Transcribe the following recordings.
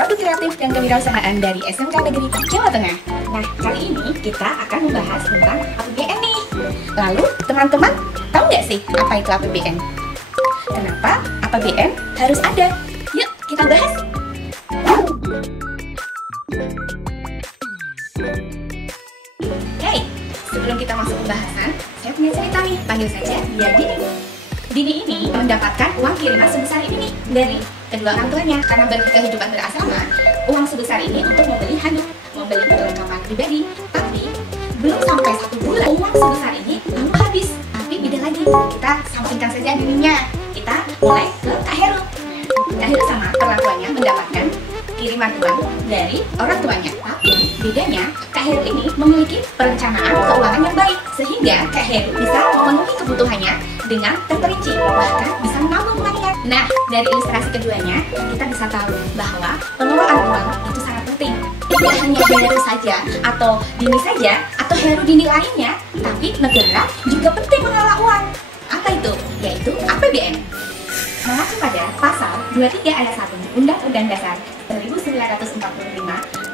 Produk Kreatif dan Kewirausahaan dari SMK Negeri Jawa Tengah. Nah, kali ini kita akan membahas tentang APBN nih. Lalu, teman-teman tahu nggak sih apa itu APBN? Kenapa APBN harus ada? Yuk, kita bahas. Hey, sebelum kita masuk pembahasan, saya punya cerita nih. Panggil saja dia Dini. Dini ini mendapatkan uang kiriman sebesar ini nih dari kedua orang tuanya. Karena berkehidupan berasrama, uang sebesar ini untuk membeli handuk, membeli perlengkapan pribadi. Tapi belum sampai 1 bulan, uang sebesar ini belum habis. Tapi beda lagi, kita sampingkan saja Dininya. Kita mulai ke Kak Heru. Kak Heru sama orang tuanya mendapatkan kiriman uang dari orang tuanya. Tapi bedanya, Kak Heru ini memiliki perencanaan keuangan yang baik, sehingga Kak Heru bisa memenuhi kebutuhannya dengan terperinci, bahkan bisa menabung uangnya. Nah, dari ilustrasi keduanya, kita bisa tahu bahwa pengelolaan uang itu sangat penting. Tidak hanya Heru saja, atau Dini saja, atau Heru Dini lainnya, tapi negara juga penting mengelola uang. Apa itu? Yaitu APBN. Mengacu pada pasal 23 ayat 1 Undang-Undang Dasar 1945,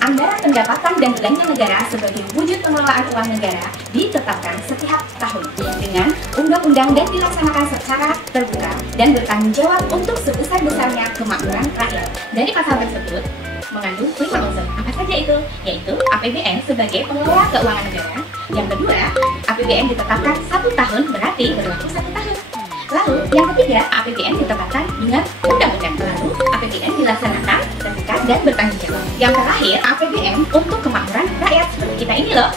anggaran pendapatan dan belanja negara sebagai wujud pengelolaan uang negara ditetapkan setiap tahun dengan undang-undang dan dilaksanakan secara terbuka dan bertanggung jawab untuk sebesar-besarnya kemakmuran rakyat. Dari pasal tersebut mengandung 5 unsur. Apa saja itu? Yaitu APBN sebagai pengelola keuangan negara. Yang kedua, APBN ditetapkan 1 tahun, berarti berlaku 1 tahun. Lalu, yang ketiga, APBN ditetapkan dengan undang-undang. Lalu, APBN dilaksanakan terbuka dan bertanggung jawab. Yang terakhir, APBN untuk kemakmuran rakyat seperti kita ini loh.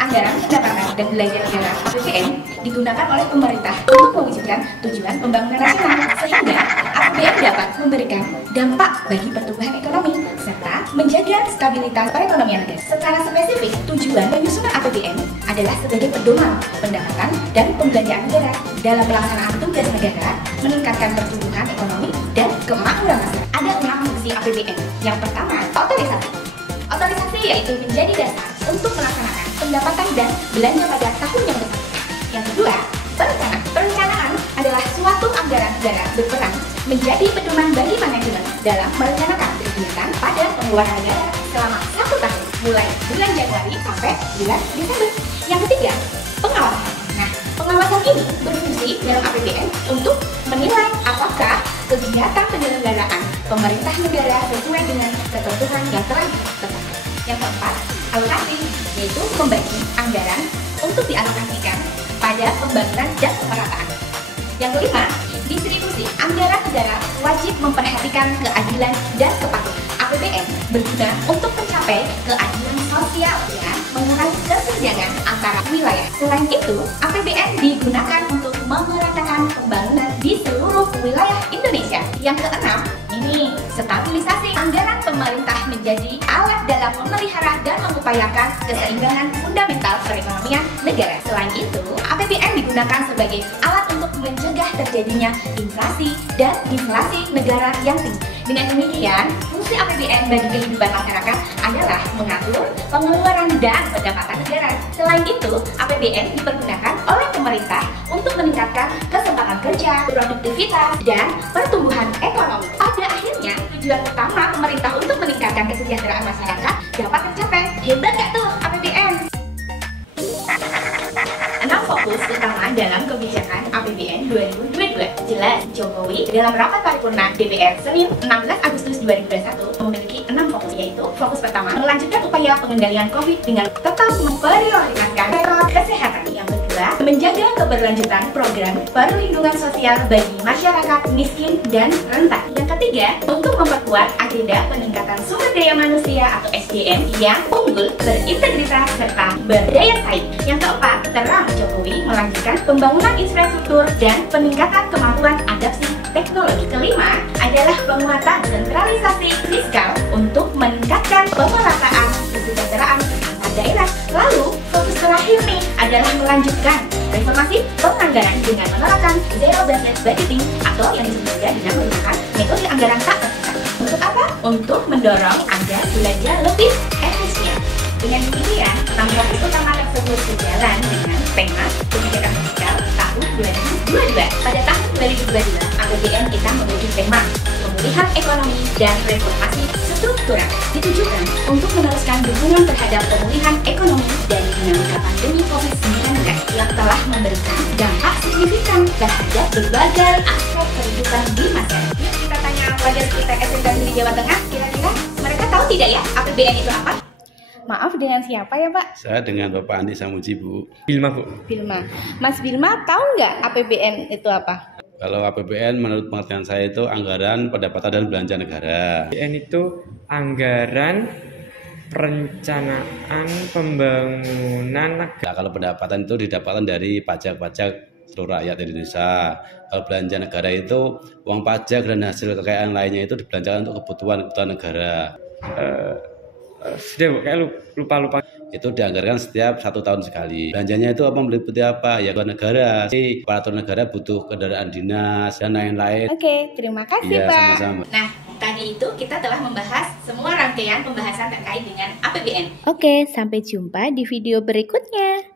Anggaran pendapatan dan belanja negara APBN digunakan oleh pemerintah untuk mewujudkan tujuan pembangunan nasional, sehingga APBN dapat memberikan dampak bagi pertumbuhan ekonomi serta menjaga stabilitas perekonomian negara. Secara spesifik, tujuan penyusunan APBN adalah sebagai pedoman pendapatan dan pembelanjaan negara dalam pelaksanaan tugas negara, meningkatkan pertumbuhan ekonomi dan kemakmuran masyarakat. Ada 6 fungsi APBN. Yang pertama, otorisasi. Otorisasi yaitu menjadi dasar untuk melaksanakan pendapatan dan belanja pada tahun yang bersangkutan. Yang kedua, perencanaan. Perencanaan adalah suatu anggaran negara berperan menjadi pedoman bagi manajemen dalam merencanakan kegiatan pada pengeluaran negara selama 1 tahun, mulai bulan Januari sampai bulan Desember. Yang ketiga, pengawasan. Nah, pengawasan ini berfungsi dalam APBN untuk menilai apakah kegiatan penyelenggaraan pemerintah negara sesuai dengan ketentuan yang telah ditetapkan. Yang keempat, alokasi, yaitu membagi anggaran untuk dialokasikan pada pembangunan dan pemerataan. Yang kelima, distribusi. Anggaran negara wajib memperhatikan keadilan dan kepatuhan. APBN berguna untuk mencapai keadilan sosial dan mengurangi kesenjangan antara wilayah. Selain itu, APBN digunakan untuk memeratakan pembangunan di seluruh wilayah Indonesia. Yang keenam, ini stabilisasi. Anggaran pemerintah menjadi alat dalam memelihara dan mengupayakan keseimbangan fundamental perekonomian negara. Selain itu, APBN digunakan sebagai alat untuk mencegah terjadinya inflasi dan deflasi negara yang tinggi. Dengan demikian, fungsi APBN bagi kehidupan masyarakat adalah mengatur pengeluaran dan pendapatan negara. Selain itu, APBN dipergunakan oleh pemerintah untuk meningkatkan kesempatan kerja, produktivitas, dan pertumbuhan ekonomi. Pada akhirnya, tujuan utama pemerintah untuk meningkatkan kesejahteraan masyarakat dapat tercapai. Hebat gak tuh APBN? 6 fokus utama dalam kebijakan APBN 2022. Jelas, Jokowi dalam rapat paripurna DPR Senin 16 Agustus 2021 memiliki 6 fokus, yaitu fokus pertama, melanjutkan upaya pengendalian COVID dengan tetap memprioritaskan sektor kesehatan. Yang kedua, menjaga keberlanjutan program perlindungan sosial bagi masyarakat miskin dan rentan. Yang ketiga, untuk memperkuat agenda peningkatan sumber daya manusia atau SDM yang unggul, berintegritas, serta berdaya saing. Yang keempat, terang Jokowi melanjutkan pembangunan infrastruktur dan peningkatan kemampuan adaptasi teknologi. Kelima adalah penguatan sentralisasi fiskal untuk meningkatkan pemerataan kesejahteraan antar daerah. Lalu, fokus terakhir nih adalah melanjutkan reformasi penganggaran dengan menerapkan zero based budgeting atau yang disebut juga dengan menggunakan metode anggaran tak terpisah. Untuk apa? Untuk mendorong agar belanja lebih efisien. Dengan demikian, 6 fokus utama tersebut sejalan dengan tema kebijakan fiskal tahun 2022. Pada tahun 2022, APBN kita memiliki tema pemulihan ekonomi dan reformasi struktural ditujukan untuk meneruskan dukungan terhadap pemulihan ekonomi dan dinamika pandemi COVID-19 yang telah memberikan dampak signifikan terhadap berbagai aspek kehidupan di masyarakat. Yuk kita tanya warga sekitar SMK di Jawa Tengah, kira-kira mereka tahu tidak ya APBN itu apa? Maaf, dengan siapa ya Pak? Saya dengan Bapak Andi Samuji, Bu. Bilma, Bu. Bilma. Mas Bilma tahu nggak APBN itu apa? Kalau APBN menurut pengertian saya itu anggaran pendapatan dan belanja negara. APBN itu anggaran perencanaan pembangunan negara. Nah, kalau pendapatan itu didapatkan dari pajak-pajak seluruh rakyat Indonesia. Kalau belanja negara itu uang pajak dan hasil kekayaan lainnya itu dibelanjakan untuk kebutuhan negara. Sudah, Bu, kayak lupa. Itu dianggarkan setiap 1 tahun sekali. Belanjanya itu apa, meliputi apa? Ya, ke negara. Aparatur negara butuh kendaraan dinas dan lain-lain. Oke, terima kasih Iya, Pak. sama-sama. Nah, tadi itu kita telah membahas semua rangkaian pembahasan terkait dengan APBN. Oke, sampai jumpa di video berikutnya.